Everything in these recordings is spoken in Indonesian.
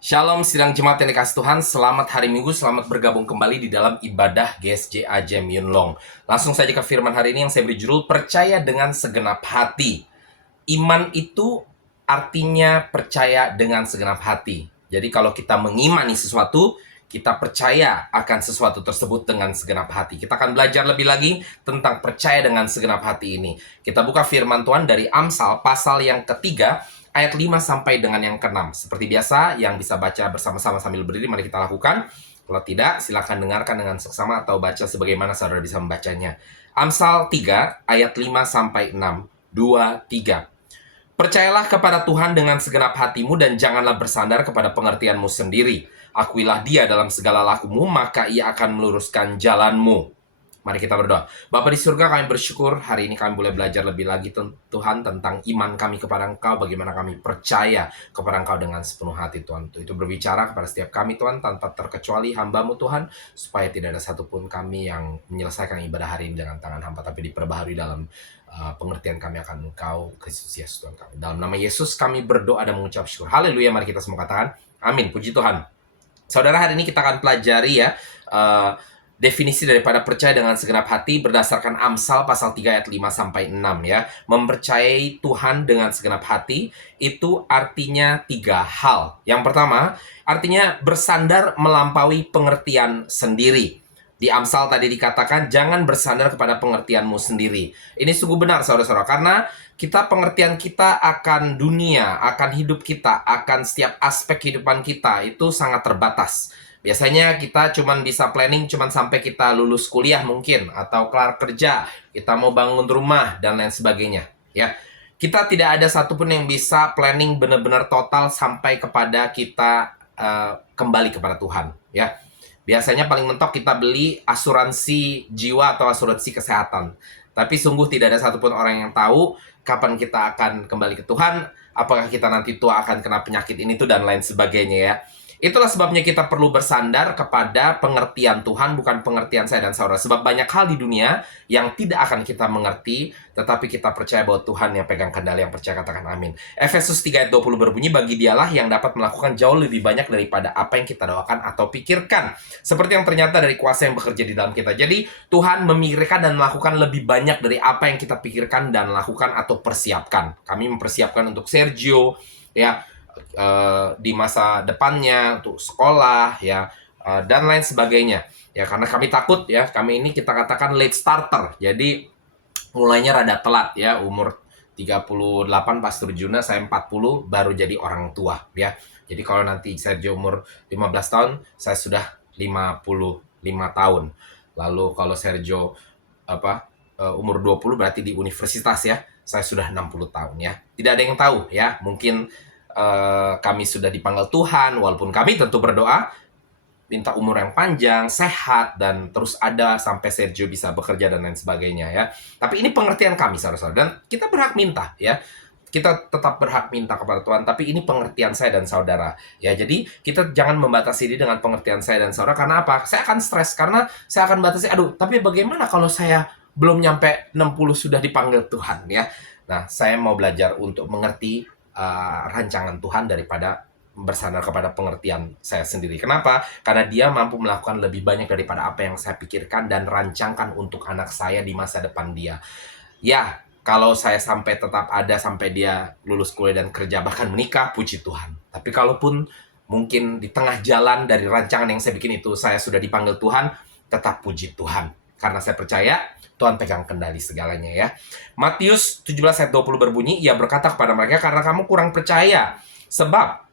Shalom sidang jemaat yang dikasih Tuhan, selamat hari Minggu, selamat bergabung kembali di dalam ibadah GSJ Ajem Yunlong. Langsung saja ke firman hari ini yang saya beri judul, Percaya dengan Segenap Hati. Iman itu artinya percaya dengan segenap hati. Jadi kalau kita mengimani sesuatu, kita percaya akan sesuatu tersebut dengan segenap hati. Kita akan belajar lebih lagi tentang percaya dengan segenap hati ini. Kita buka firman Tuhan dari Amsal pasal yang ketiga, ayat 5 sampai dengan yang ke-6. Seperti biasa, yang bisa baca bersama-sama sambil berdiri, mari kita lakukan. Kalau tidak, silakan dengarkan dengan seksama atau baca sebagaimana saudara bisa membacanya. Amsal 3, ayat 5 sampai 6. 2, 3. Percayalah kepada Tuhan dengan segenap hatimu dan janganlah bersandar kepada pengertianmu sendiri. Akuilah Dia dalam segala lakumu, maka Ia akan meluruskan jalanmu. Mari kita berdoa. Bapa di surga, kami bersyukur hari ini kami boleh belajar lebih lagi Tuhan tentang iman kami kepada Engkau, bagaimana kami percaya kepada Engkau dengan sepenuh hati Tuhan. Itu berbicara kepada setiap kami Tuhan, tanpa terkecuali hamba-Mu Tuhan, supaya tidak ada satupun kami yang menyelesaikan ibadah hari ini dengan tangan hampa, tapi diperbaharui dalam pengertian kami akan Engkau, Kristus Yesus Tuhan kami. Dalam nama Yesus kami berdoa dan mengucap syukur. Haleluya, mari kita semua katakan amin, puji Tuhan. Saudara, hari ini kita akan pelajari ya definisi daripada percaya dengan segenap hati berdasarkan Amsal pasal 3 ayat 5 sampai 6 ya. Mempercayai Tuhan dengan segenap hati itu artinya 3 hal. Yang pertama, artinya bersandar melampaui pengertian sendiri. Di Amsal tadi dikatakan jangan bersandar kepada pengertianmu sendiri. Ini sungguh benar saudara-saudara, karena pengertian kita akan dunia, akan hidup kita, akan setiap aspek kehidupan kita itu sangat terbatas. Biasanya kita cuman bisa planning cuman sampai kita lulus kuliah mungkin, atau kelar kerja, kita mau bangun rumah, dan lain sebagainya. Ya, kita tidak ada satupun yang bisa planning benar-benar total sampai kepada kita kembali kepada Tuhan. Ya, biasanya paling mentok kita beli asuransi jiwa atau asuransi kesehatan. Tapi sungguh tidak ada satupun orang yang tahu kapan kita akan kembali ke Tuhan, apakah kita nanti tua akan kena penyakit ini tuh dan lain sebagainya ya. Itulah sebabnya kita perlu bersandar kepada pengertian Tuhan, bukan pengertian saya dan saudara. Sebab banyak hal di dunia yang tidak akan kita mengerti, tetapi kita percaya bahwa Tuhan yang pegang kendali, yang percaya katakan amin. Efesus 3 ayat 20 berbunyi, bagi Dialah yang dapat melakukan jauh lebih banyak daripada apa yang kita doakan atau pikirkan. Seperti yang ternyata dari kuasa yang bekerja di dalam kita. Jadi Tuhan memikirkan dan melakukan lebih banyak dari apa yang kita pikirkan dan lakukan atau persiapkan. Kami mempersiapkan untuk Sergio, ya, di masa depannya, untuk sekolah ya, dan lain sebagainya ya, karena kami takut ya, kami ini kita katakan late starter, jadi mulainya rada telat ya, umur 38 Pastor Juna, saya 40 baru jadi orang tua ya. Jadi kalau nanti Sergio umur 15 tahun, saya sudah 55 tahun. Lalu kalau Sergio umur 20 berarti di universitas ya, saya sudah 60 tahun ya. Tidak ada yang tahu ya, mungkin kami sudah dipanggil Tuhan, walaupun kami tentu berdoa minta umur yang panjang, sehat, dan terus ada sampai Sergio bisa bekerja dan lain sebagainya ya. Tapi ini pengertian kami saudara-saudara, dan kita berhak minta ya. Kita tetap berhak minta kepada Tuhan, tapi ini pengertian saya dan saudara ya. Jadi kita jangan membatasi diri dengan pengertian saya dan saudara. Karena apa? Saya akan stres karena saya akan batasi, aduh, tapi bagaimana kalau saya belum nyampe 60 sudah dipanggil Tuhan ya. Nah, saya mau belajar untuk mengerti rancangan Tuhan daripada bersandar kepada pengertian saya sendiri. Kenapa? Karena Dia mampu melakukan lebih banyak daripada apa yang saya pikirkan dan rancangkan untuk anak saya di masa depan dia. Ya, kalau saya sampai tetap ada sampai dia lulus kuliah dan kerja, bahkan menikah, puji Tuhan. Tapi kalaupun mungkin di tengah jalan dari rancangan yang saya bikin itu saya sudah dipanggil Tuhan, tetap puji Tuhan. Karena saya percaya Tuhan pegang kendali segalanya ya. Matius 17 ayat 20 berbunyi, Ia berkata kepada mereka, karena kamu kurang percaya. Sebab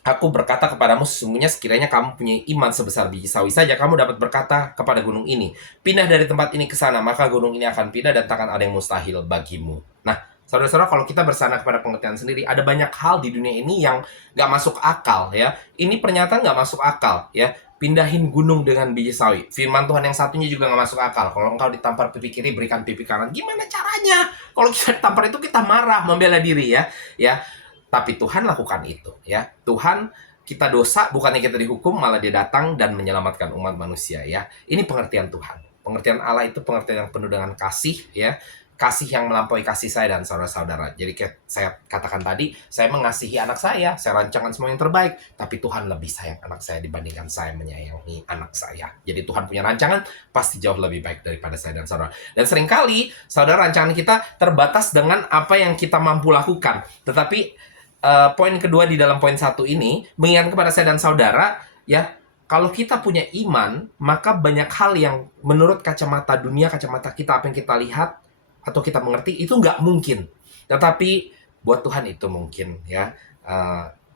Aku berkata kepadamu, sesungguhnya sekiranya kamu punya iman sebesar biji sawi saja, kamu dapat berkata kepada gunung ini, pindah dari tempat ini ke sana, maka gunung ini akan pindah dan takkan ada yang mustahil bagimu. Nah, saudara-saudara, kalau kita bersandar kepada pengertian sendiri, ada banyak hal di dunia ini yang gak masuk akal ya. Ini pernyataan gak masuk akal ya. Pindahin gunung dengan biji sawi. Firman Tuhan yang satunya juga gak masuk akal. Kalau engkau ditampar pipi kiri, berikan pipi kanan. Gimana caranya? Kalau kita ditampar itu kita marah, membela diri ya. Ya, tapi Tuhan lakukan itu ya. Tuhan, kita dosa, bukannya kita dihukum, malah Dia datang dan menyelamatkan umat manusia ya. Ini pengertian Tuhan. Pengertian Allah itu pengertian yang penuh dengan kasih ya. kasih yang melampaui kasih saya dan saudara-saudara. Jadi kayak saya katakan tadi, saya mengasihi anak saya rancangkan semua yang terbaik, tapi Tuhan lebih sayang anak saya dibandingkan saya menyayangi anak saya. Jadi Tuhan punya rancangan pasti jauh lebih baik daripada saya dan saudara. Dan seringkali, saudara, rancangan kita terbatas dengan apa yang kita mampu lakukan. Tetapi poin kedua di dalam poin 1 ini mengingatkan kepada saya dan saudara, ya, kalau kita punya iman, maka banyak hal yang menurut kacamata dunia, kacamata kita, apa yang kita lihat atau kita mengerti, itu nggak mungkin. Tetapi buat Tuhan itu mungkin, ya.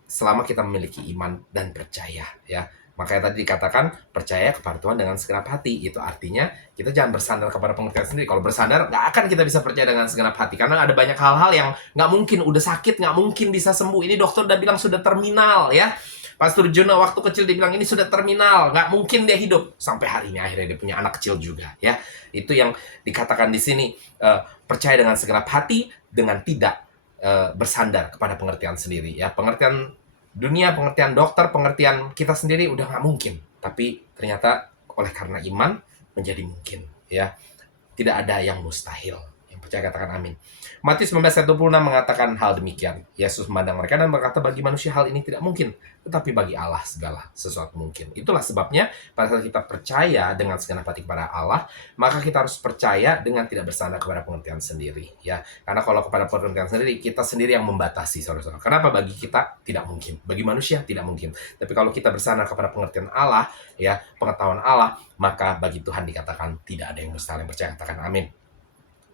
Selama kita memiliki iman dan percaya, ya. Makanya tadi dikatakan percaya kepada Tuhan dengan segenap hati. Itu artinya kita jangan bersandar kepada pengertian sendiri. Kalau bersandar, nggak akan kita bisa percaya dengan segenap hati. Karena ada banyak hal-hal yang nggak mungkin, udah sakit, nggak mungkin bisa sembuh. Ini dokter udah bilang sudah terminal, ya. Pastor Jonah waktu kecil dia bilang ini sudah terminal, nggak mungkin dia hidup. Sampai hari ini akhirnya dia punya anak kecil juga, ya. Itu yang dikatakan di sini, percaya dengan segenap hati dengan tidak bersandar kepada pengertian sendiri, ya. Pengertian dunia, pengertian dokter, pengertian kita sendiri udah nggak mungkin. Tapi ternyata oleh karena iman menjadi mungkin, ya. Tidak ada yang mustahil. Yang percaya katakan amin. Matius 19:26 mengatakan hal demikian. Yesus memandang mereka dan berkata, bagi manusia hal ini tidak mungkin, tetapi bagi Allah segala sesuatu mungkin. Itulah sebabnya pada saat kita percaya dengan segenap hati kepada Allah, maka kita harus percaya dengan tidak bersandar kepada pengertian sendiri, ya. Karena kalau kepada pengertian sendiri, kita sendiri yang membatasi, saudara-saudara. Kenapa? Bagi kita tidak mungkin, bagi manusia tidak mungkin. Tapi kalau kita bersandar kepada pengertian Allah, ya, pengetahuan Allah, maka bagi Tuhan dikatakan tidak ada yang mustahil. Yang percaya katakan amin.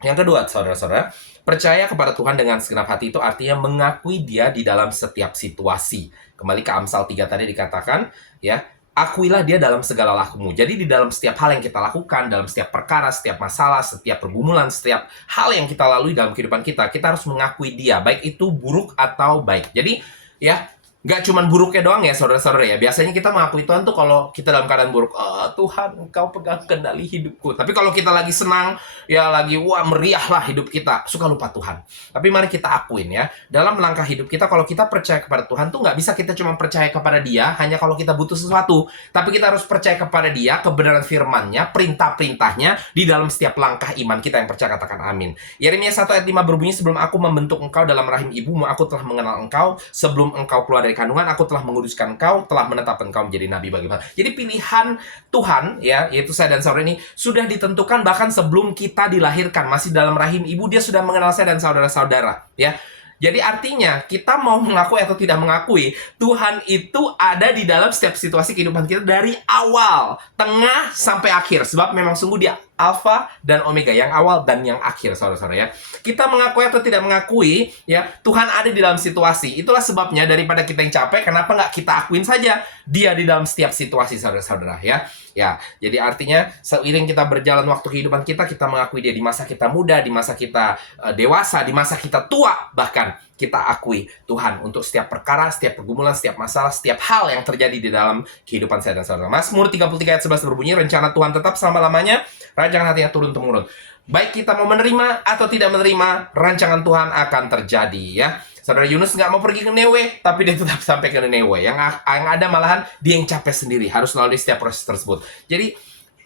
Yang kedua, saudara-saudara, percaya kepada Tuhan dengan segenap hati itu artinya mengakui Dia di dalam setiap situasi. Kembali ke Amsal 3 tadi dikatakan, ya, akuilah Dia dalam segala lakumu. Jadi di dalam setiap hal yang kita lakukan, dalam setiap perkara, setiap masalah, setiap pergumulan, setiap hal yang kita lalui dalam kehidupan kita harus mengakui Dia, baik itu buruk atau baik. Jadi, ya, nggak cuman buruknya doang ya, saudara-saudara, ya. Biasanya kita mengakui Tuhan tuh kalau kita dalam keadaan buruk. Oh, Tuhan, Engkau pegang kendali hidupku. Tapi kalau kita lagi senang, ya lagi wah meriah lah hidup kita, suka lupa Tuhan. Tapi mari kita akuin, ya, dalam langkah hidup kita, kalau kita percaya kepada Tuhan tuh nggak bisa kita cuma percaya kepada Dia hanya kalau kita butuh sesuatu. Tapi kita harus percaya kepada Dia, kebenaran firman-Nya, perintah-perintahnya di dalam setiap langkah iman kita. Yang percaya katakan amin. Yeremia 1:5 berbunyi, sebelum aku membentuk engkau dalam rahim ibumu, aku telah mengenal engkau. Sebelum engkau keluar dari kandungan, aku telah menguduskan engkau, telah menetapkan engkau menjadi nabi bagaimana. Jadi pilihan Tuhan, ya, yaitu saya dan saudara ini sudah ditentukan bahkan sebelum kita dilahirkan, masih dalam rahim ibu Dia sudah mengenal saya dan saudara-saudara, ya. Jadi artinya kita mau mengakui atau tidak mengakui, Tuhan itu ada di dalam setiap situasi kehidupan kita dari awal, tengah sampai akhir. Sebab memang sungguh Dia Alfa dan Omega, yang awal dan yang akhir, saudara-saudara, ya. Kita mengakui atau tidak mengakui, ya, Tuhan ada di dalam situasi. Itulah sebabnya daripada kita yang capek, kenapa nggak kita akuin saja Dia di dalam setiap situasi, saudara-saudara, ya. Ya, jadi artinya seiring kita berjalan waktu kehidupan kita mengakui Dia di masa kita muda, di masa kita dewasa, di masa kita tua, bahkan kita akui Tuhan untuk setiap perkara, setiap pergumulan, setiap masalah, setiap hal yang terjadi di dalam kehidupan saya dan saudara. Mazmur 33 ayat 11 berbunyi, rencana Tuhan tetap selama-lamanya, rancangan hatinya turun-temurun. Baik kita mau menerima atau tidak menerima, rancangan Tuhan akan terjadi, ya. Saudara Yunus nggak mau pergi ke Ninewe, tapi dia tetap sampai ke Ninewe. Yang ada malahan dia yang capek sendiri, harus melalui setiap proses tersebut. Jadi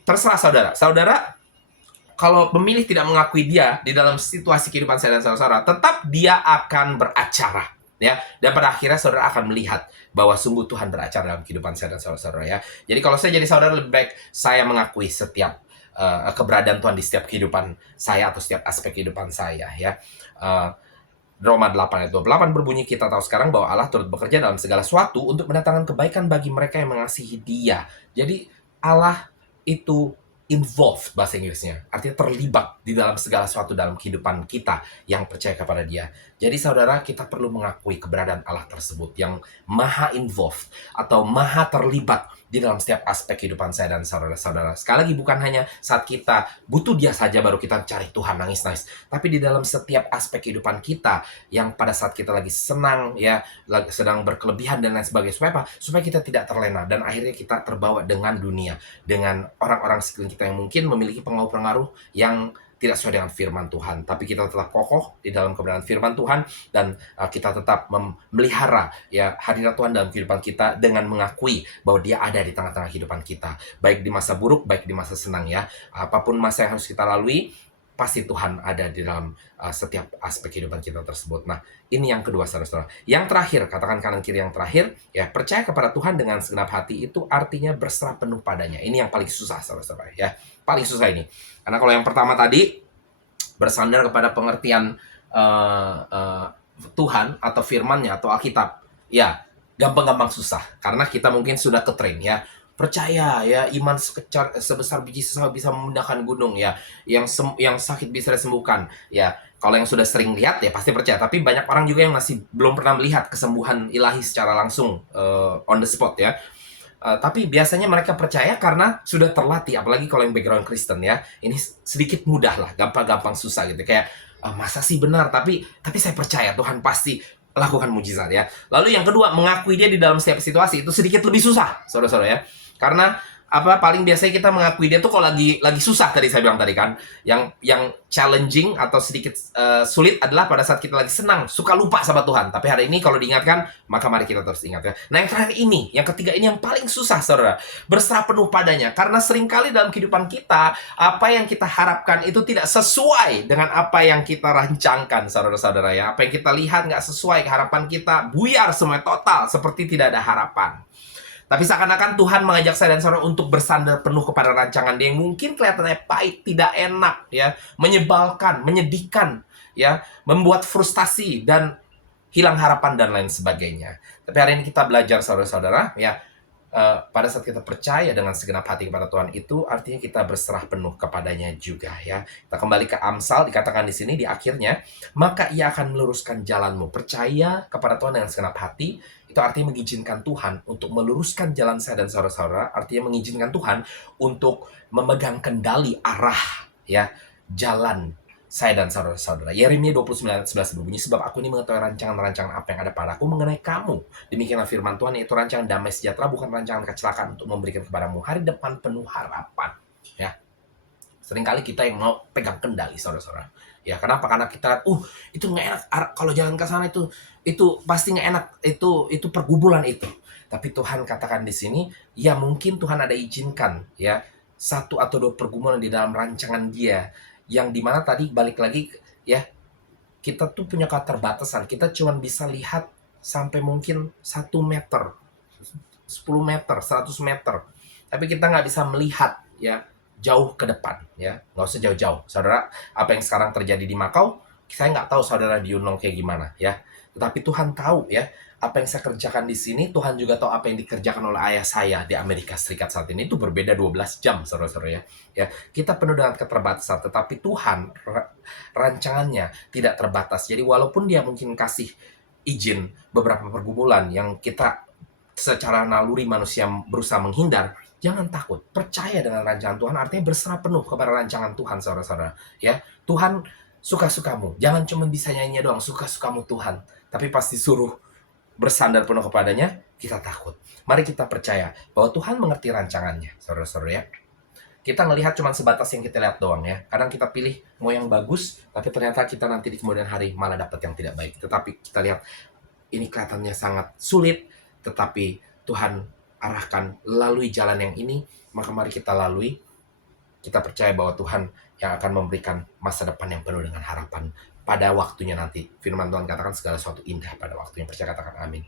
terserah saudara. Saudara kalau memilih tidak mengakui Dia di dalam situasi kehidupan saya dan saudara, tetap Dia akan beracara, ya. Dan pada akhirnya saudara akan melihat bahwa sungguh Tuhan beracara dalam kehidupan saya dan saudara, ya. Jadi kalau saya jadi saudara, lebih baik saya mengakui setiap keberadaan Tuhan di setiap kehidupan saya atau setiap aspek kehidupan saya, ya. Roma 8 ayat 28 berbunyi, kita tahu sekarang bahwa Allah turut bekerja dalam segala sesuatu untuk mendatangkan kebaikan bagi mereka yang mengasihi Dia. Jadi Allah itu involved, bahasa Inggrisnya, artinya terlibat di dalam segala sesuatu dalam kehidupan kita yang percaya kepada Dia. Jadi saudara, kita perlu mengakui keberadaan Allah tersebut yang maha involved atau maha terlibat di dalam setiap aspek kehidupan saya dan saudara-saudara. Sekali lagi, bukan hanya saat kita butuh Dia saja baru kita cari Tuhan nangis-nangis, tapi di dalam setiap aspek kehidupan kita yang pada saat kita lagi senang, ya, sedang berkelebihan dan lain sebagainya, supaya kita tidak terlena dan akhirnya kita terbawa dengan dunia, dengan orang-orang sekeliling kita yang mungkin memiliki pengaruh-pengaruh yang tidak sesuai dengan firman Tuhan, tapi kita tetap kokoh di dalam kebenaran firman Tuhan dan kita tetap memelihara, ya, hadirat Tuhan dalam kehidupan kita dengan mengakui bahwa Dia ada di tengah-tengah kehidupan kita, baik di masa buruk, baik di masa senang, ya. Apapun masa yang harus kita lalui, pasti Tuhan ada di dalam setiap aspek kehidupan kita tersebut. Nah, ini yang kedua, saudara-saudara. Yang terakhir, katakan kanan kiri yang terakhir, ya percaya kepada Tuhan dengan segenap hati itu artinya berserah penuh padanya. Ini yang paling susah, saudara-saudara, ya. Paling susah ini. Karena kalau yang pertama tadi, bersandar kepada pengertian Tuhan atau firman-Nya atau Alkitab, ya gampang-gampang susah. Karena kita mungkin sudah ketrain, ya. Percaya ya, iman sebesar biji sesama bisa memindahkan gunung, ya. Yang sakit bisa disembuhkan, ya. Kalau yang sudah sering lihat ya pasti percaya. Tapi banyak orang juga yang masih belum pernah melihat kesembuhan ilahi secara langsung on the spot, ya. Tapi biasanya mereka percaya karena sudah terlatih, apalagi kalau yang background Kristen, ya. Ini sedikit mudah lah, gampang-gampang susah gitu. Kayak masa sih benar, tapi saya percaya Tuhan pasti lakukan mujizat, ya. Lalu yang kedua, mengakui dia di dalam setiap situasi itu sedikit lebih susah, saudara-saudara, ya. Karena paling biasanya kita mengakui dia tuh kalau lagi susah, tadi saya bilang tadi kan. Yang challenging atau sedikit sulit adalah pada saat kita lagi senang, suka lupa sama Tuhan. Tapi hari ini kalau diingatkan, maka mari kita terus ingat, ya. Nah, yang terakhir ini, yang ketiga ini yang paling susah, saudara. Berserah penuh padanya. Karena seringkali dalam kehidupan kita, apa yang kita harapkan itu tidak sesuai dengan apa yang kita rancangkan, saudara-saudara, ya. Apa yang kita lihat nggak sesuai harapan kita, buyar semua total, seperti tidak ada harapan. Tapi seakan-akan Tuhan mengajak saya dan saudara untuk bersandar penuh kepada rancangan Dia yang mungkin kelihatannya pahit, tidak enak, ya, menyebalkan, menyedihkan, ya, membuat frustasi dan hilang harapan dan lain sebagainya. Tapi hari ini kita belajar, saudara-saudara, ya, pada saat kita percaya dengan segenap hati kepada Tuhan itu artinya kita berserah penuh kepadanya juga, ya. Kita kembali ke Amsal, dikatakan di sini di akhirnya, maka Ia akan meluruskan jalanmu. Percaya kepada Tuhan dengan segenap hati itu artinya mengizinkan Tuhan untuk meluruskan jalan saya dan saudara-saudara, artinya mengizinkan Tuhan untuk memegang kendali arah, ya, jalan saya dan saudara-saudara. Yeremia 29:11 berbunyi, sebab aku ini mengetahui rancangan-rancangan apa yang ada padaku mengenai kamu. Demikianlah firman Tuhan, yaitu rancangan damai sejahtera, bukan rancangan kecelakaan, untuk memberikan kepadamu hari depan penuh harapan. Ya, seringkali kita yang mau pegang kendali, saudara-saudara. Ya, kenapa? Karena kita lihat, itu nggak enak. Kalau jalan ke sana itu pasti nggak enak. Itu pergumulan itu. Tapi Tuhan katakan di sini, ya mungkin Tuhan ada izinkan, ya, satu atau dua pergumulan di dalam rancangan Dia, yang dimana tadi balik lagi, ya, kita tuh punya keterbatasan. Kita cuma bisa lihat sampai mungkin 1 meter, 10 meter, 100 meter. Tapi kita nggak bisa melihat, ya, jauh ke depan, ya. Nggak usah jauh-jauh. Saudara, apa yang sekarang terjadi di Makau, saya nggak tahu saudara di Yunlong kayak gimana, ya. Tetapi Tuhan tahu, ya, apa yang saya kerjakan di sini, Tuhan juga tahu apa yang dikerjakan oleh ayah saya di Amerika Serikat saat ini. Itu berbeda 12 jam, saudara-saudara, ya. Ya, kita penuh dengan keterbatasan, tetapi Tuhan rancangannya tidak terbatas. Jadi walaupun Dia mungkin kasih izin beberapa pergumulan yang kita secara naluri manusia berusaha menghindar, jangan takut. Percaya dengan rancangan Tuhan, artinya berserah penuh kepada rancangan Tuhan, saudara-saudara. Ya, Tuhan suka-sukamu. Jangan cuma bisa nyanyi doang, suka-sukamu Tuhan. Tapi pasti suruh bersandar penuh kepadanya, kita takut. Mari kita percaya bahwa Tuhan mengerti rancangannya, saudara-saudara, ya. Kita ngelihat cuma sebatas yang kita lihat doang, ya. Kadang kita pilih mau yang bagus, tapi ternyata kita nanti di kemudian hari malah dapat yang tidak baik. Tetapi kita lihat, ini kelihatannya sangat sulit, tetapi Tuhan arahkan lalui jalan yang ini, maka mari kita lalui. Kita percaya bahwa Tuhan yang akan memberikan masa depan yang penuh dengan harapan pada waktunya nanti. Firman Tuhan katakan segala sesuatu indah pada waktunya. Percaya, katakan amin.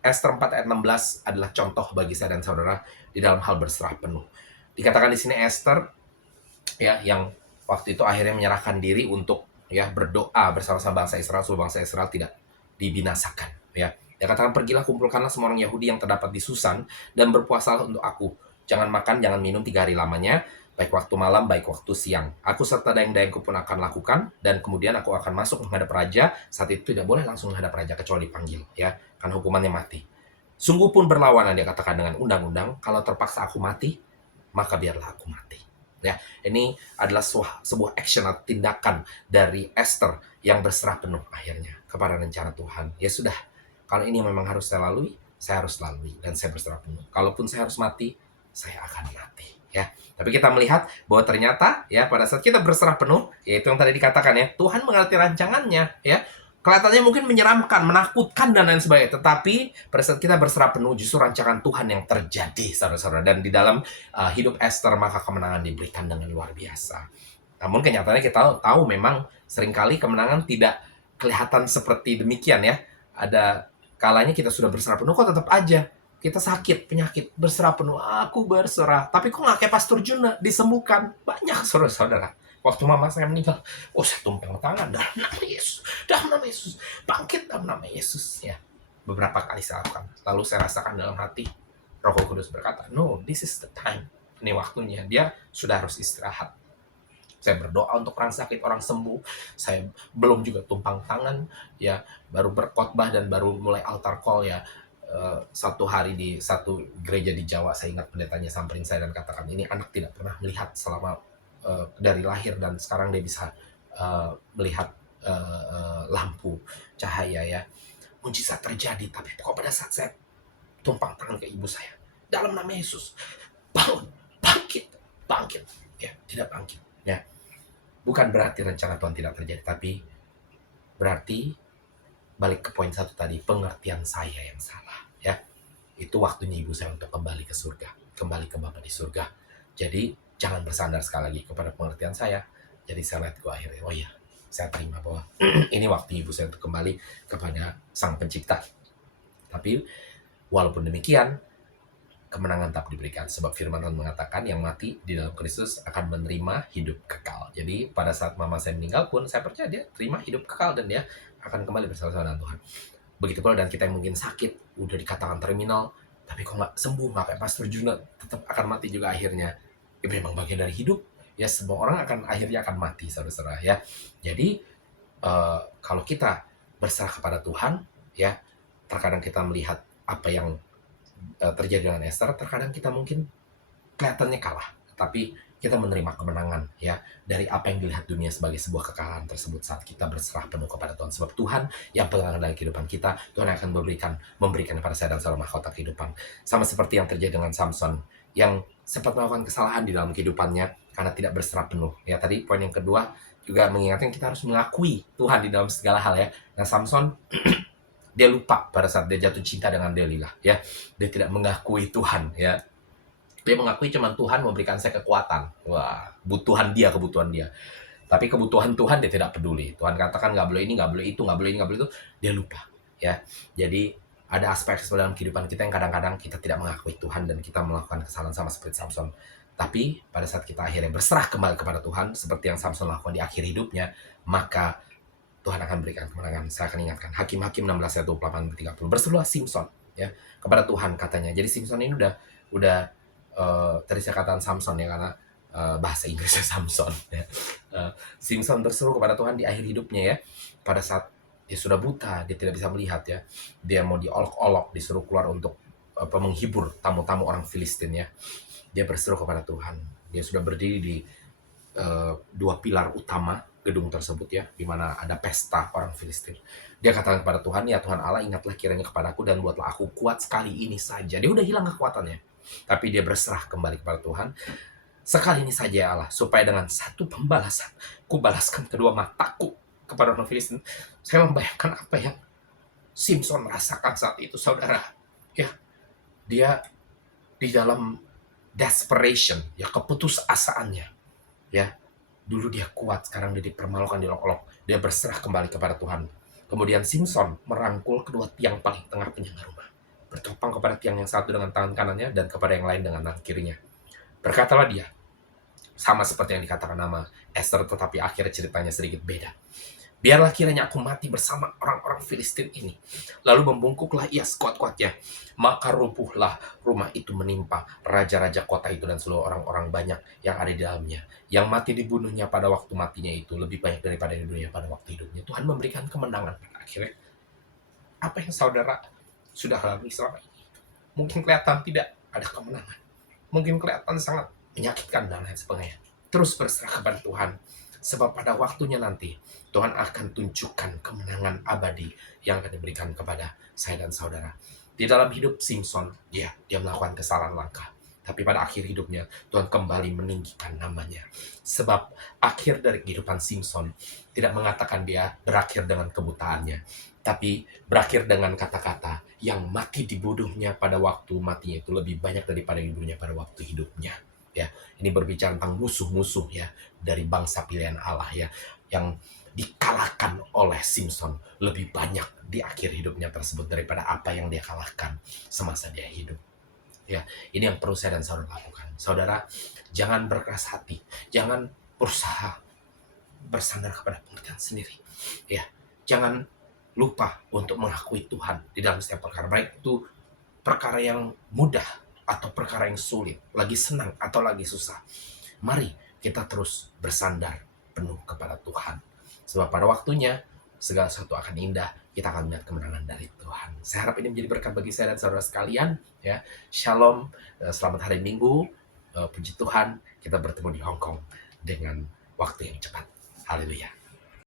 Ester 4 ayat 16 adalah contoh bagi saya dan saudara di dalam hal berserah penuh. Dikatakan di sini Ester, ya, yang waktu itu akhirnya menyerahkan diri untuk, ya, berdoa bersama-sama bangsa Israel supaya bangsa Israel tidak dibinasakan, ya. Dia katakan, pergilah kumpulkanlah semua orang Yahudi yang terdapat di Susan dan berpuasalah untuk aku. Jangan makan, jangan minum 3 hari lamanya, baik waktu malam, baik waktu siang. Aku serta dayang-dayangku pun akan lakukan, dan kemudian aku akan masuk menghadap raja. Saat itu tidak boleh langsung menghadap raja, kecuali dipanggil, ya, kan hukumannya mati. Sungguh pun berlawanan, dia katakan, dengan undang-undang. Kalau terpaksa aku mati, maka biarlah aku mati. Ya, ini adalah sebuah action atau tindakan dari Esther yang berserah penuh akhirnya kepada rencana Tuhan. Ya sudah, kalau ini memang harus saya lalui, saya harus lalui, dan saya berserah penuh. Kalaupun saya harus mati, saya akan mati, ya. Tapi kita melihat bahwa ternyata, ya, pada saat kita berserah penuh, yaitu yang tadi dikatakan, ya, Tuhan mengerti rancangannya, ya. Kelihatannya mungkin menyeramkan, menakutkan, dan lain sebagainya. Tetapi pada saat kita berserah penuh, justru rancangan Tuhan yang terjadi, saudara-saudara. Dan di dalam hidup Esther, maka kemenangan diberikan dengan luar biasa. Namun kenyataannya kita tahu memang seringkali kemenangan tidak kelihatan seperti demikian ya. Ada kalanya kita sudah berserah penuh, kok tetap aja kita sakit, penyakit, berserah penuh. Aku berserah. Tapi kok nggak kayak Pastor Juna, disembuhkan. Banyak saudara-saudara. Waktu mama saya meninggal, oh saya tumpang tangan dalam nama Yesus. Dalam nama Yesus. Bangkit dalam nama Yesus. Ya, beberapa kali saya lakukan. Lalu saya rasakan dalam hati, Roh Kudus berkata, no, this is the time. Ini waktunya. Dia sudah harus istirahat. Saya berdoa untuk orang sakit, orang sembuh. Saya belum juga tumpang tangan, ya, baru berkhotbah dan baru mulai altar call ya. Satu hari di satu gereja di Jawa, saya ingat pendetanya samperin saya dan katakan, ini anak tidak pernah melihat selama dari lahir dan sekarang dia bisa melihat lampu cahaya ya. Mujizat terjadi, tapi kok pada saat saya tumpang tangan ke ibu saya, dalam nama Yesus, bangun, bangkit, bangkit, ya, tidak bangkit. Ya, bukan berarti rencana Tuhan tidak terjadi, tapi berarti balik ke poin satu tadi, pengertian saya yang salah. Ya, itu waktunya ibu saya untuk kembali ke surga, kembali ke Bapa di surga. Jadi jangan bersandar sekali lagi kepada pengertian saya. Jadi saya let go akhirnya. Oh iya, saya terima bahwa ini waktu ibu saya untuk kembali kepada Sang Pencipta. Tapi walaupun demikian, kemenangan tak diberikan, sebab firman Tuhan mengatakan yang mati di dalam Kristus akan menerima hidup kekal. Jadi pada saat mama saya meninggal pun saya percaya dia terima hidup kekal dan dia akan kembali bersama-sama dengan Tuhan. Begitu pula dan kita yang mungkin sakit, udah dikatakan terminal, tapi kok nggak sembuh, nggak kayak Pastor Juna, tetap akan mati juga akhirnya. Ya memang bagian dari hidup. Ya semua orang akhirnya akan mati, saudara-saudara ya. Jadi kalau kita berserah kepada Tuhan, ya terkadang kita melihat apa yang terjadi dengan Esther, terkadang kita mungkin kelihatannya kalah, tapi kita menerima kemenangan ya dari apa yang dilihat dunia sebagai sebuah kekalahan tersebut saat kita berserah penuh kepada Tuhan. Sebab Tuhan yang pegang dalam kehidupan kita, Tuhan akan memberikan kepada saya dan saudara mahkota kehidupan. Sama seperti yang terjadi dengan Samson yang sempat melakukan kesalahan di dalam kehidupannya karena tidak berserah penuh. Ya tadi poin yang kedua juga mengingatkan kita harus mengakui Tuhan di dalam segala hal ya. Nah Samson dia lupa pada saat dia jatuh cinta dengan Delilah ya, dia tidak mengakui Tuhan ya, dia mengakui cuman Tuhan memberikan saya kekuatan. Wah, kebutuhan dia, tapi kebutuhan Tuhan dia tidak peduli. Tuhan katakan nggak boleh ini, nggak boleh itu, nggak boleh ini, nggak boleh itu, dia lupa ya. Jadi ada aspek dalam kehidupan kita yang kadang-kadang kita tidak mengakui Tuhan dan kita melakukan kesalahan sama seperti Samson. Tapi pada saat kita akhirnya berserah kembali kepada Tuhan seperti yang Samson lakukan di akhir hidupnya, maka Tuhan akan berikan kemenangan. Saya akan ingatkan Hakim-Hakim 16 ayat 28-30. Berserulah Simpson ya kepada Tuhan katanya. Jadi Simpson ini udah tadi saya katakan Samson ya karena bahasa Inggrisnya Samson ya. Simpson berseru kepada Tuhan di akhir hidupnya ya. Pada saat dia sudah buta, dia tidak bisa melihat ya. Dia mau diolok-olok, disuruh keluar untuk menghibur tamu-tamu orang Filistin ya. Dia berseru kepada Tuhan. Dia sudah berdiri di dua pilar utama gedung tersebut ya, di mana ada pesta orang Filistin. Dia katakan kepada Tuhan, ya Tuhan Allah, ingatlah kiranya kepadaku dan buatlah aku kuat sekali ini saja. Dia udah hilang kekuatannya, tapi dia berserah kembali kepada Tuhan. Sekali ini saja ya Allah, supaya dengan satu pembalasan, ku balaskan kedua mataku kepada orang Filistin. Saya membayangkan apa yang Simpson merasakan saat itu, saudara. Ya, dia di dalam desperation, ya keputusasaannya. Ya, dulu dia kuat, sekarang dia dipermalukan, diolok-olok. Dia berserah kembali kepada Tuhan. Kemudian Simpson merangkul kedua tiang paling tengah penyangga rumah, bertopang kepada tiang yang satu dengan tangan kanannya dan kepada yang lain dengan tangan kirinya. Berkatalah dia, sama seperti yang dikatakan nama Esther, tetapi akhirnya ceritanya sedikit beda. Biarlah kiranya aku mati bersama orang-orang Filistin ini. Lalu membungkuklah ia sekuat-kuatnya. Maka rubuhlah rumah itu menimpa raja-raja kota itu dan seluruh orang-orang banyak yang ada di dalamnya. Yang mati dibunuhnya pada waktu matinya itu lebih banyak daripada hidupnya pada waktu hidupnya. Tuhan memberikan kemenangan pada akhirnya. Apa yang saudara sudah alami selama ini? Mungkin kelihatan tidak ada kemenangan. Mungkin kelihatan sangat menyakitkan dan lain sebagainya. Terus berserah kepada Tuhan. Sebab pada waktunya nanti Tuhan akan tunjukkan kemenangan abadi yang akan diberikan kepada saya dan saudara. Di dalam hidup Simpson, dia melakukan kesalahan langkah. Tapi pada akhir hidupnya, Tuhan kembali meninggikan namanya. Sebab akhir dari kehidupan Simpson tidak mengatakan dia berakhir dengan kebutaannya, tapi berakhir dengan kata-kata yang mati dibunuhnya pada waktu matinya itu lebih banyak daripada hidupnya pada waktu hidupnya. ya. Ini berbicara tentang musuh-musuh ya dari bangsa pilihan Allah ya, yang dikalahkan oleh Simpson lebih banyak di akhir hidupnya tersebut daripada apa yang dia kalahkan semasa dia hidup. Ya, ini yang perlu saya dan saudara lakukan. Saudara, jangan berkeras hati, jangan berusaha bersandar kepada pengertian sendiri. Ya, jangan lupa untuk mengakui Tuhan di dalam setiap perkara, baik itu perkara yang mudah atau perkara yang sulit, lagi senang atau lagi susah. Mari kita terus bersandar penuh kepada Tuhan. Sebab pada waktunya segala sesuatu akan indah, kita akan melihat kemenangan dari Tuhan. Saya harap ini menjadi berkat bagi saya dan saudara sekalian. Ya, Shalom, selamat hari Minggu. Puji Tuhan, kita bertemu di Hong Kong dengan waktu yang cepat. Haleluya.